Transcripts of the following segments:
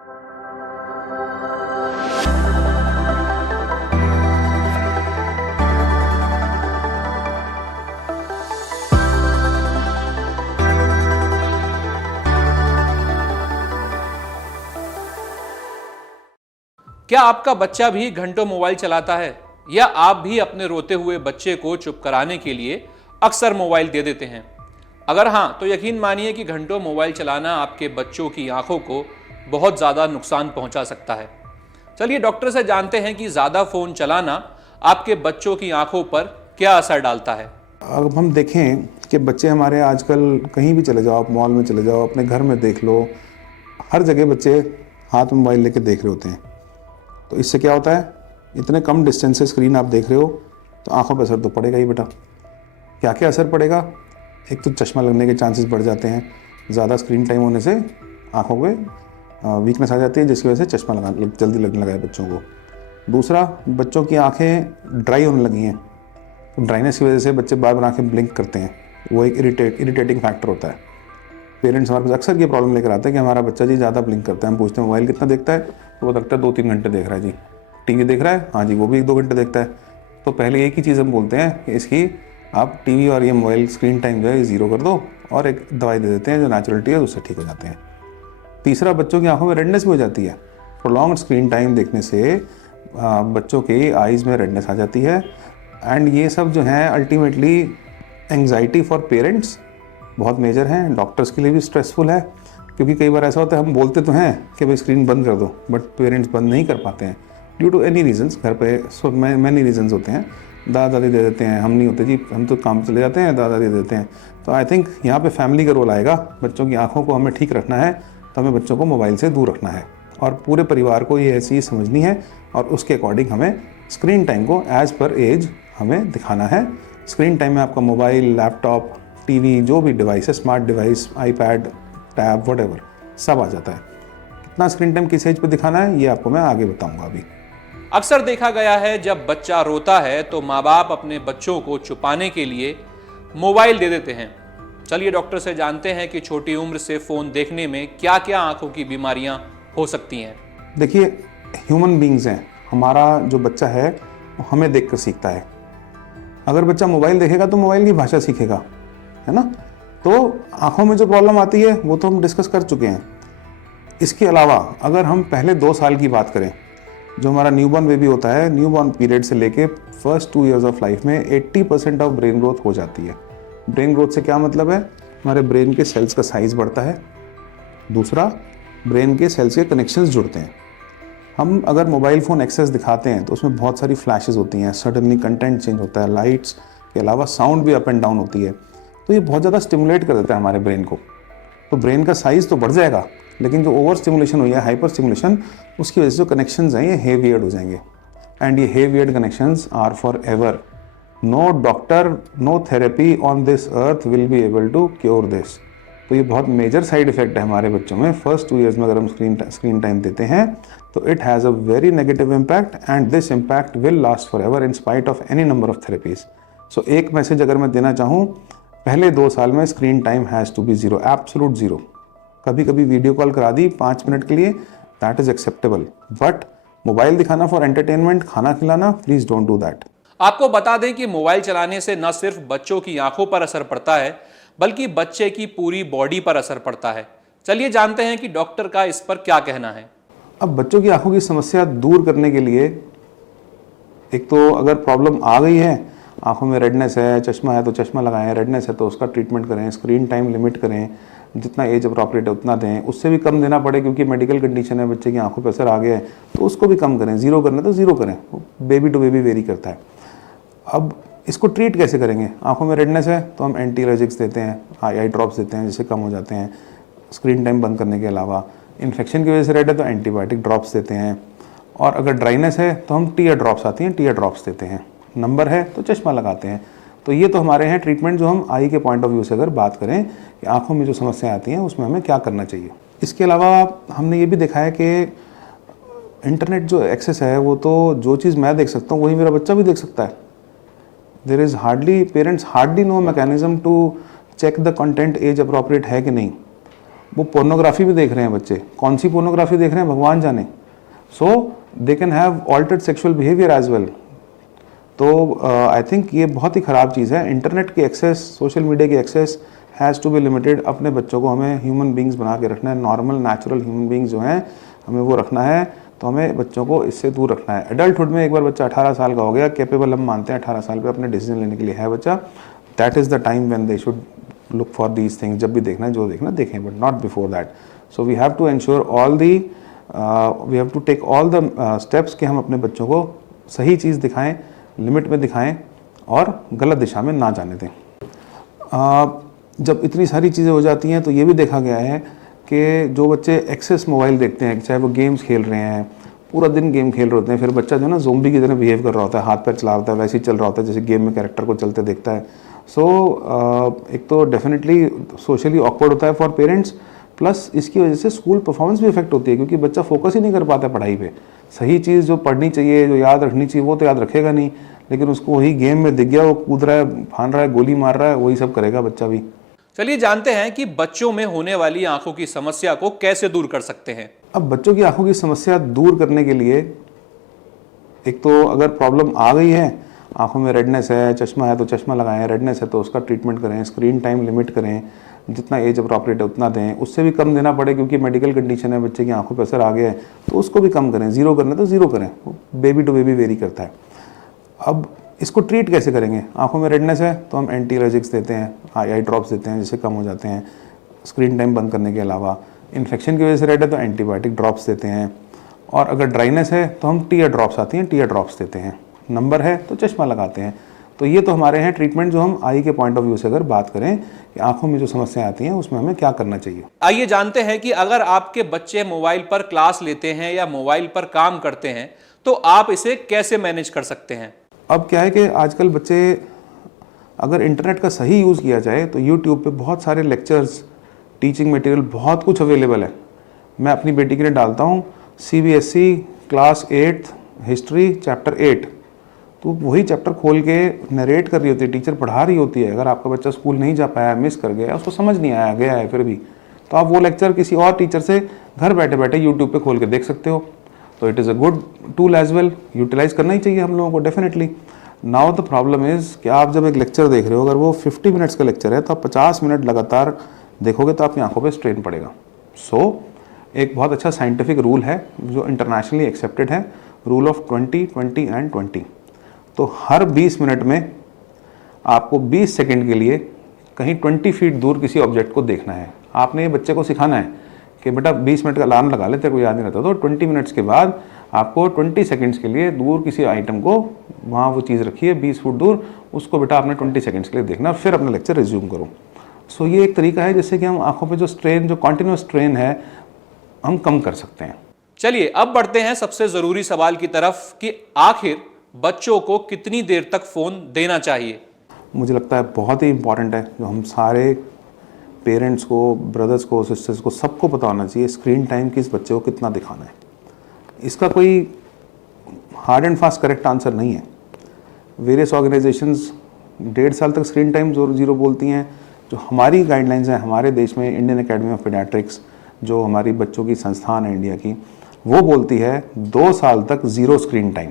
क्या आपका बच्चा भी घंटों मोबाइल चलाता है, या आप भी अपने रोते हुए बच्चे को चुप कराने के लिए अक्सर मोबाइल दे देते हैं? अगर हाँ, तो यकीन मानिए कि घंटों मोबाइल चलाना आपके बच्चों की आंखों को बहुत ज़्यादा नुकसान पहुंचा सकता है। चलिए डॉक्टर से जानते हैं कि ज़्यादा फ़ोन चलाना आपके बच्चों की आंखों पर क्या असर डालता है। अब हम देखें कि बच्चे हमारे आजकल कहीं भी चले जाओ, आप मॉल में चले जाओ, अपने घर में देख लो, हर जगह बच्चे हाथ में मोबाइल लेके देख रहे होते हैं। तो इससे क्या होता है, इतने कम डिस्टेंस से स्क्रीन आप देख रहे हो तो आंखों पर असर तो पड़ेगा ही बेटा। क्या क्या असर पड़ेगा? एक तो चश्मा लगने के चांसेस बढ़ जाते हैं, ज़्यादा स्क्रीन टाइम होने से आंखों पे वीकनेस आ जाती है, जिसकी वजह से चश्मा जल्दी लगने लगा है बच्चों को। दूसरा, बच्चों की आँखें ड्राई होने लगी हैं, तो ड्राइनेस की वजह से बच्चे बार बार आँखें ब्लिंक करते हैं, वो एक इरिटेटिंग फैक्टर होता है। पेरेंट्स हमारे पास अक्सर ये प्रॉब्लम लेकर आते हैं कि हमारा बच्चा जी ज़्यादा ब्लिंक करता है। हम पूछते हैं मोबाइल कितना देखता है, तो वो लगता है 2-3 घंटे देख रहा है जी। टीवी देख रहा है, हाँ जी, वो भी 1-2 घंटे देखता है। तो पहले एक ही चीज़ हम बोलते हैं कि इसकी आप टीवी और ये मोबाइल स्क्रीन टाइम जो है ज़ीरो कर दो, और एक दवाई दे देते हैं जो नेचुरलिटी है, उससे ठीक हो जाते हैं। तीसरा, बच्चों की आंखों में रेडनेस भी हो जाती है। प्रोलॉन्ग स्क्रीन टाइम देखने से बच्चों के आइज़ में रेडनेस आ जाती है, एंड ये सब जो है अल्टीमेटली एंग्जाइटी फॉर पेरेंट्स बहुत मेजर हैं। डॉक्टर्स के लिए भी स्ट्रेसफुल है, क्योंकि कई बार ऐसा होता है हम बोलते तो हैं कि भाई स्क्रीन बंद कर दो, बट पेरेंट्स बंद नहीं कर पाते हैं ड्यू टू एनी रीजंस। घर पे सो मैनी रीजंस होते हैं। दादा दादी दे देते हैं, हम नहीं होते जी, हम तो काम चले जाते हैं, दादा दादी दे देते हैं। तो आई थिंक यहाँ पे फैमिली का रोल आएगा। बच्चों की आंखों को हमें ठीक रखना है तो हमें बच्चों को मोबाइल से दूर रखना है, और पूरे परिवार को ये ऐसी समझनी है, और उसके अकॉर्डिंग हमें स्क्रीन टाइम को एज पर एज हमें दिखाना है। स्क्रीन टाइम में आपका मोबाइल, लैपटॉप, टीवी, जो भी डिवाइस है, smart device, iPad, tab, whatever, सब आ जाता है। कितना स्क्रीन टाइम किस एज पे दिखाना है ये आपको मैं आगे बताऊंगा अभी। अक्सर देखा गया है जब बच्चा रोता है तो माँ बाप अपने बच्चों को छुपाने के लिए मोबाइल दे देते हैं। चलिए डॉक्टर से जानते हैं कि छोटी उम्र से फ़ोन देखने में क्या क्या आंखों की बीमारियां हो सकती हैं। देखिए, ह्यूमन बींग्स हैं, हमारा जो बच्चा है वो हमें देखकर सीखता है। अगर बच्चा मोबाइल देखेगा तो मोबाइल की भाषा सीखेगा, है ना। तो आंखों में जो प्रॉब्लम आती है वो तो हम डिस्कस कर चुके हैं। इसके अलावा अगर हम पहले 2 साल की बात करें, जो हमारा न्यूबॉर्न बेबी होता है, न्यूबॉर्न पीरियड से लेके फर्स्ट 2 इयर्स ऑफ लाइफ में 80% ऑफ ब्रेन ग्रोथ हो जाती है। ब्रेन ग्रोथ से क्या मतलब है? हमारे ब्रेन के सेल्स का साइज बढ़ता है। दूसरा, ब्रेन के सेल्स के कनेक्शंस जुड़ते हैं। हम अगर मोबाइल फ़ोन एक्सेस दिखाते हैं तो उसमें बहुत सारी फ्लैशेस होती हैं, सडनली कंटेंट चेंज होता है, लाइट्स के अलावा साउंड भी अप एंड डाउन होती है। तो ये बहुत ज़्यादा स्टिमुलेट कर देता है हमारे ब्रेन को। तो ब्रेन का साइज़ तो बढ़ जाएगा, लेकिन जो ओवर स्टिमुलेशन हुई है, हाइपर स्टिमुलेशन, उसकी वजह से जो कनेक्शंस हैं ये हेवियर्ड हो जाएंगे, एंड ये haywired connections are for ever. No doctor, no therapy on this earth will be able to cure this. तो ये बहुत मेजर साइड इफेक्ट है हमारे बच्चों में। फर्स्ट 2 इयर्स में अगर हम स्क्रीन टाइम देते हैं तो it has a very negative impact, and this impact will last for ever in spite of any number of therapies. So एक मैसेज अगर मैं देना चाहूँ, पहले 2 साल में screen time has to be zero, absolute zero. कभी कभी वीडियो कॉल करा दी 5 मिनट के लिए, that is acceptable, but mobile दिखाना फॉर एंटरटेनमेंट, खाना खिलाना, प्लीज़ डोंट डू दैट। आपको बता दें कि मोबाइल चलाने से न सिर्फ बच्चों की आंखों पर असर पड़ता है, बल्कि बच्चे की पूरी बॉडी पर असर पड़ता है। चलिए जानते हैं कि डॉक्टर का इस पर क्या कहना है। अब बच्चों की आंखों की समस्या दूर करने के लिए, एक तो अगर प्रॉब्लम आ गई है, आंखों में रेडनेस है, चश्मा है तो चश्मा लगाएं, रेडनेस है तो उसका ट्रीटमेंट करें, स्क्रीन टाइम लिमिट करें, जितना एज अप्रोप्रिएट है उतना दें, उससे भी कम देना पड़े क्योंकि मेडिकल कंडीशन है, बच्चे की आंखों पर असर आ गया है तो उसको भी कम करें। ज़ीरो करना तो ज़ीरो करें, बेबी टू बेबी वेरी करता है। अब इसको ट्रीट कैसे करेंगे? आंखों में रेडनेस है तो हम एंटी एलर्जिक्स देते हैं, आई ड्रॉप्स देते हैं जिससे कम हो जाते हैं, स्क्रीन टाइम बंद करने के अलावा। इन्फेक्शन की वजह से रेड है तो एंटीबायोटिक ड्रॉप्स देते हैं, और अगर ड्राइनेस है तो हम टीयर ड्रॉप्स आती हैं, टीयर ड्रॉप्स देते हैं। नंबर है तो चश्मा लगाते हैं। तो ये तो हमारे हैं ट्रीटमेंट, जो हम आई के पॉइंट ऑफ व्यू से अगर बात करें कि आंखों में जो समस्याएं आती हैं उसमें हमें क्या करना चाहिए। इसके अलावा हमने ये भी देखा है कि इंटरनेट जो एक्सेस है वो तो जो चीज़ मैं देख सकता हूँ वही मेरा बच्चा भी देख सकता है। There is parents hardly no mechanism to check the content as appropriate है कि नहीं। वो पोर्नोग्राफी भी देख रहे हैं बच्चे, कौन सी पोर्नोग्राफी देख रहे हैं भगवान जाने। So they can have altered sexual behaviour as well. तो आई थिंक ये बहुत ही ख़राब चीज़ है। इंटरनेट की एक्सेस, सोशल मीडिया की access has to be limited. अपने बच्चों को हमें ह्यूमन बींग्स बना के रखना है, नॉर्मल नेचुरल ह्यूमन बींग्स जो हैं हमें वो रखना है। तो हमें बच्चों को इससे दूर रखना है। एडल्टहुड में एक बार बच्चा 18 साल का हो गया, कैपेबल हम मानते हैं 18 साल पे अपने डिसीजन लेने के लिए है बच्चा, that is the time when they should look for these things. जब भी देखना है, जो देखना देखें, but not before that. So we have to ensure we have to take all the steps कि हम अपने बच्चों को सही चीज़ दिखाएं, लिमिट में दिखाएं और गलत दिशा में ना जाने दें। जब इतनी सारी चीज़ें हो जाती हैं तो ये भी देखा गया है कि जो बच्चे एक्सेस मोबाइल देखते हैं, चाहे वो गेम्स खेल रहे हैं, पूरा दिन गेम खेल रहे होते हैं, फिर बच्चा जो है ना ज़ोंबी की तरह बिहेव कर रहा होता है, हाथ पैर चला रहा है, वैसे ही चल रहा होता है जैसे गेम में कैरेक्टर को चलते देखता है। सो एक तो डेफिनेटली सोशली ऑकवर्ड होता है फॉर पेरेंट्स, प्लस इसकी वजह से स्कूल परफॉर्मेंस भी इफेक्ट होती है, क्योंकि बच्चा फोकस ही नहीं कर पाता पढ़ाई पे। सही चीज़ जो पढ़नी चाहिए, जो याद रखनी चाहिए, वो तो याद रखेगा नहीं, लेकिन उसको वही गेम में दिख गया, वो कूद रहा है, फान रहा है, गोली मार रहा है, वही सब करेगा बच्चा भी। चलिए जानते हैं कि बच्चों में होने वाली आंखों की समस्या को कैसे दूर कर सकते हैं। अब बच्चों की आंखों की समस्या दूर करने के लिए, एक तो अगर प्रॉब्लम आ गई है, आंखों में रेडनेस है, चश्मा है तो चश्मा लगाएं, रेडनेस है तो उसका ट्रीटमेंट करें, स्क्रीन टाइम लिमिट करें, जितना एज अप्रोप्रिएट है उतना दें, उससे भी कम देना पड़े क्योंकि मेडिकल कंडीशन है, बच्चे की आंखों पर असर आ गया है तो उसको भी कम करें। ज़ीरो करना तो ज़ीरो करें, बेबी टू बेबी वेरी करता है। अब इसको ट्रीट कैसे करेंगे? आंखों में रेडनेस है तो हम एंटी एलर्जिक्स देते हैं, आई ड्रॉप्स देते हैं जिससे कम हो जाते हैं, स्क्रीन टाइम बंद करने के अलावा। इन्फेक्शन की वजह से रेड है तो एंटीबायोटिक ड्रॉप्स देते हैं, और अगर ड्राइनेस है तो हम टीयर ड्रॉप्स आती हैं, टीयर ड्रॉप्स देते हैं। नंबर है तो चश्मा लगाते हैं। तो ये तो हमारे हैं ट्रीटमेंट, जो हम आई के पॉइंट ऑफ व्यू से अगर बात करें कि आंखों में जो समस्याएं आती हैं उसमें हमें क्या करना चाहिए। आइए जानते हैं कि अगर आपके बच्चे मोबाइल पर क्लास लेते हैं या मोबाइल पर काम करते हैं तो आप इसे कैसे मैनेज कर सकते हैं। अब क्या है कि आजकल बच्चे, अगर इंटरनेट का सही यूज़ किया जाए तो यूट्यूब पे बहुत सारे लेक्चर्स, टीचिंग मटेरियल, बहुत कुछ अवेलेबल है। मैं अपनी बेटी के लिए डालता हूँ CBSE क्लास 8 हिस्ट्री चैप्टर 8, तो वही चैप्टर खोल के नरेट कर रही होती है, टीचर पढ़ा रही होती है। अगर आपका बच्चा स्कूल नहीं जा पाया, मिस कर गया, उसको समझ नहीं आया, गया है फिर भी, तो आप वो लेक्चर किसी और टीचर से घर बैठे बैठे यूट्यूब पे खोल के देख सकते हो। तो it is a good tool as well, utilise करना ही चाहिए हम लोगों को definitely. Now the problem is कि आप जब एक लेक्चर देख रहे हो, अगर वो 50 मिनट्स का लेक्चर है तो आप 50 मिनट लगातार देखोगे तो आपकी आंखों पे स्ट्रेन पड़ेगा। सो एक बहुत अच्छा साइंटिफिक रूल है जो इंटरनेशनली एक्सेप्टेड है, रूल ऑफ 20, 20 एंड 20। तो हर 20 मिनट में आपको 20 सेकंड के लिए कहीं 20 फीट दूर किसी ऑब्जेक्ट को देखना है। आपने ये बच्चे को सिखाना है कि बेटा 20 मिनट का अलार्म लगा ले, तेरे को याद नहीं रहता, तो 20 मिनट्स के बाद आपको 20 सेकंड्स के लिए दूर किसी आइटम को, वहाँ वो चीज़ रखी है 20 फुट दूर, उसको बेटा आपने 20 सेकंड्स के लिए देखना, फिर अपना लेक्चर रिज्यूम करो। सो ये एक तरीका है जिससे कि हम आंखों पे जो स्ट्रेन, जो कॉन्टिन्यूस स्ट्रेन है, हम कम कर सकते हैं। चलिए अब बढ़ते हैं सबसे जरूरी सवाल की तरफ कि आखिर बच्चों को कितनी देर तक फोन देना चाहिए। मुझे लगता है बहुत ही इंपॉर्टेंट है, जो हम सारे पेरेंट्स को, ब्रदर्स को, सिस्टर्स को, सबको पता होना चाहिए स्क्रीन टाइम किस बच्चे को कितना दिखाना है। इसका कोई hard and fast correct answer नहीं है। वेरियस ऑर्गेनाइजेशंस 1.5 साल तक स्क्रीन टाइम ज़ीरो बोलती हैं। जो हमारी गाइडलाइंस हैं हमारे देश में, इंडियन एकेडमी ऑफ पीडियाट्रिक्स, जो हमारी बच्चों की संस्थान है इंडिया की, वो बोलती है 2 साल तक zero screen time,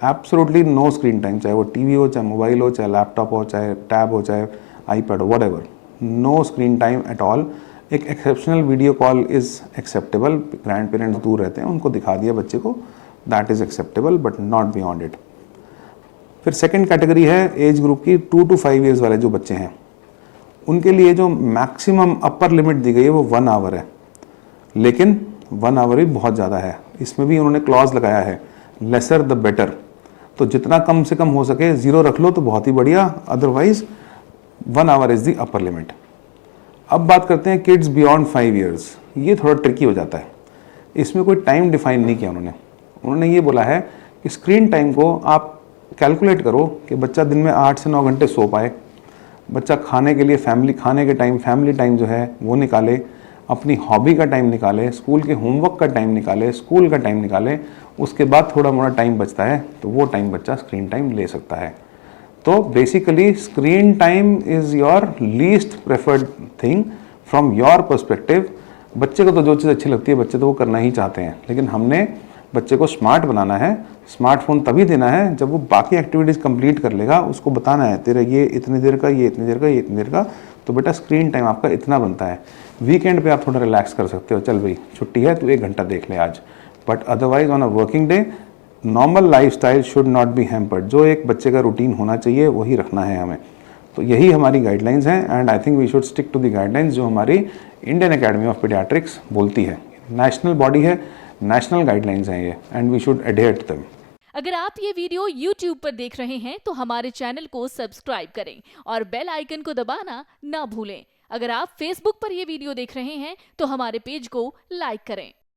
absolutely no screen time, चाहे वो टीवी हो, चाहे मोबाइल हो, चाहे लैपटॉप हो, चाहे टैब हो, चाहे आईपैड हो, whatever, no screen time at all. एक exceptional video call is acceptable, grand parents दूर रहते हैं, उनको दिखा दिया बच्चे को, that is acceptable but not beyond it. फिर सेकेंड कैटेगरी है एज ग्रुप की 2 to 5 ईयर्स वाले जो बच्चे हैं, उनके लिए जो मैक्सिमम अपर लिमिट दी गई है वो 1 आवर है, लेकिन 1 आवर भी बहुत ज़्यादा है। इसमें भी उन्होंने क्लॉज लगाया है लेसर द बेटर, तो जितना कम से कम हो सके ज़ीरो रख लो तो बहुत ही बढ़िया, otherwise 1 our is the upper limit. अब बात करते हैं किड्स बियॉन्ड 5 ईयर्स। ये थोड़ा ट्रिकी हो जाता है, इसमें कोई टाइम डिफाइन नहीं किया उन्होंने ये बोला है कि स्क्रीन टाइम को आप कैलकुलेट करो कि बच्चा दिन में 8 से 9 घंटे सो पाए, बच्चा खाने के लिए खाने के टाइम फैमिली टाइम जो है वो निकाले, अपनी हॉबी का टाइम निकाले, स्कूल के होमवर्क का टाइम निकाले, स्कूल का टाइम निकाले, उसके बाद थोड़ा मोड़ा टाइम बचता है तो वो टाइम बच्चा स्क्रीन टाइम ले सकता है। तो basically screen time is your least preferred thing from your perspective बच्चे को तो जो चीज़ अच्छी लगती है बच्चे तो वो करना ही चाहते हैं, लेकिन हमने बच्चे को स्मार्ट बनाना है। स्मार्टफोन तभी देना है जब वो बाकी एक्टिविटीज़ कंप्लीट कर लेगा। उसको बताना है तेरा ये इतनी देर का, ये इतनी देर का, ये इतनी देर का, तो बेटा स्क्रीन टाइम आपका इतना बनता है। वीकेंड पे आप थोड़ा रिलैक्स कर सकते हो, चल भाई छुट्टी है तो 1 घंटा देख ले आज, but otherwise on a working day normal lifestyle should not be hampered. जो एक बच्चे का रूटीन होना चाहिए वही रखना है हमें। तो यही हमारी गाइडलाइंस हैं and I think we should stick to the guidelines जो हमारी इंडियन एकेडमी ऑफ पीडियाट्रिक्स बोलती है। नेशनल बॉडी है, नेशनल गाइडलाइंस हैं ये and we should adhere to them. अगर आप ये वीडियो YouTube पर देख रहे हैं तो हमारे चैनल को सब्सक्राइब करें और बेल आइकन को दबाना ना भूलें। अगर आप Facebook पर ये वीडियो देख रहे हैं तो हमारे पेज को लाइक करें।